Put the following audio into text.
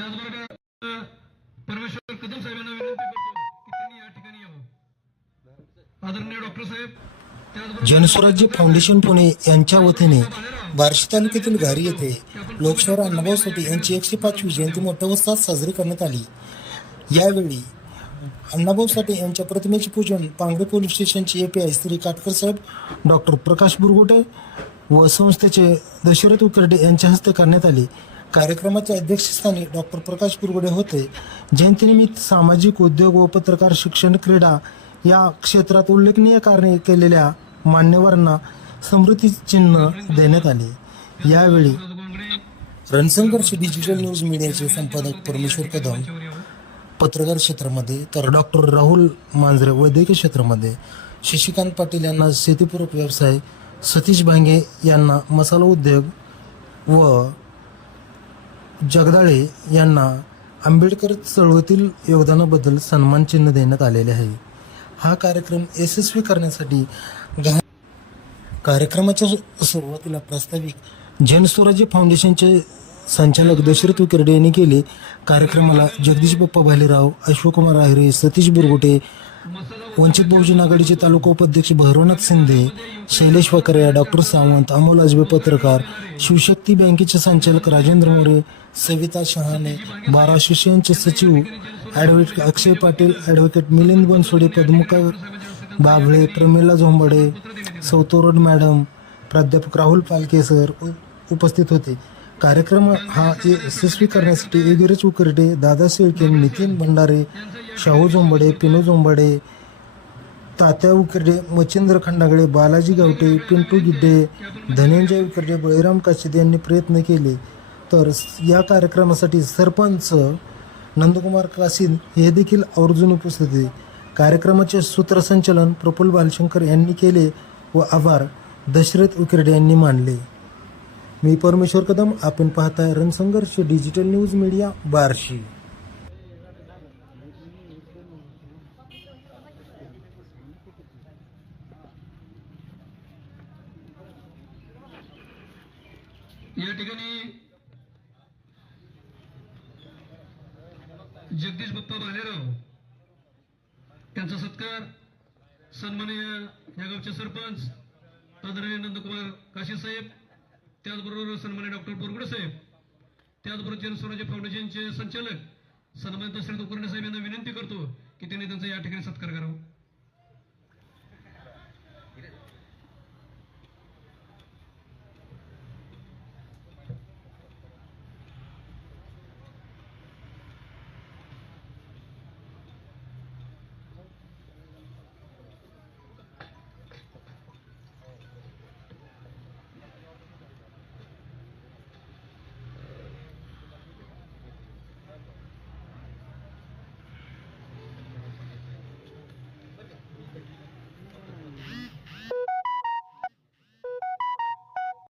त्याचबरोबर परमेश्वर कदम साहेबांना विनंती करतो की त्यांनी या ठिकाणी यावं. आदरणीय डॉक्टर साहेब जनस्वराज्य फाउंडेशन पुणे यांच्या वतीने बार्शी तालुक्यातील घारी येथे लोकशाहीर अण्णाभाऊ साठे यांची एकशे पाचवी जयंती मोठ्या उत्साहात साजरी करण्यात आली. यावेळी अण्णाभाऊ साठे यांच्या प्रतिमेचे पूजन पांगरे पोलीस स्टेशनचे A P I Shri Katkar Saheb doctor Prakash Burgote व संस्थेचे दशरथ उकर्डे यांच्या हस्ते करण्यात आले. कार्यक्रमाच्या अध्यक्षस्थानी डॉक्टर प्रकाश कुरगुडे होते जयंतीनिमित्त सामाजिक उद्योग व पत्रकार शिक्षण क्रीडा या क्षेत्रात उल्लेखनीय कार्य केलेल्या मान्यवरांना समृद्धी चिन्ह देण्यात आले. यावेळी रणसंघर्ष डिजिटल न्यूज मीडियाचे संपादक परमेश्वर कदम पत्रकार क्षेत्रामध्ये तर डॉक्टर राहुल मांजरे वैद्यकीय क्षेत्रामध्ये शशिकांत पाटील यांना शेतीपूरक व्यवसाय सतीश भांगे यांना मसाला उद्योग व जगदाळे यांना आंबेडकर चळवळीतील योगदानाबद्दल सन्मान चिन्ह देण्यात आलेले आहे. हा कार्यक्रम यशस्वी करण्यासाठी घा कार्यक्रमाच्या सुरुवातीला प्रास्ताविक जनस्वराज्य फाउंडेशनचे संचालक दशरथ विकर्डे यांनी केले. कार्यक्रमाला जगदीश बाप्पा भालेराव अश्वकुमार आहिरे सतीश बुरगुटे वंचित बहुजन आघाडीचे तालुका उपाध्यक्ष भैरवनाथ शिंदे शैलेश वकरिया डॉक्टर सावंत अमोल अजबे पत्रकार शिवशक्ती बँकेचे संचालक राजेंद्र मोरे सविता शहाणे बारा शिष्यांचे सचिव ॲडव्होकेट अक्षय पाटील ॲडव्होकेट मिलिंद बनसोडे पद्मुका बाभळे प्रमिला झोंबडे सौतोरड मॅडम प्राध्यापक राहुल पालके सर उ- उपस्थित होते. कार्यक्रम हा यशस्वी करण्यासाठी एगिरज उकरडे दादा शेळके नितीन भंडारे शाहू झोंबडे पिनू झोंबडे तात्या उकर्डे मच्छिंद्र खंडागळे बालाजी गावटे पिंटू गिड्डे धनंजय उकरडे बळीराम काशिद यांनी प्रयत्न केले. तर या कार्यक्रमासाठी सरपंच नंदकुमार कासिद हे देखील आवर्जून उपस्थित होते. कार्यक्रमाचे सूत्रसंचलन प्रफुल्ल बालशंकर यांनी केले व आभार दशरथ उकर्डे यांनी मानले. मी परमेश्वर कदम आपण पाहताय Ransangharsh digital news media Barshi. या ठिकाणी जगदीश बाप्पा भालेराव यांचा सत्कार सन्माननीय या गावचे सरपंच आदरणीय नंदकुमार काशी साहेब त्याचबरोबर सन्माननीय डॉक्टर बोरगुडे साहेब त्याचबरोबर जनस्वराज्य फाउंडेशनचे संचालक सन्मानित दशरथ उकर्णे साहेब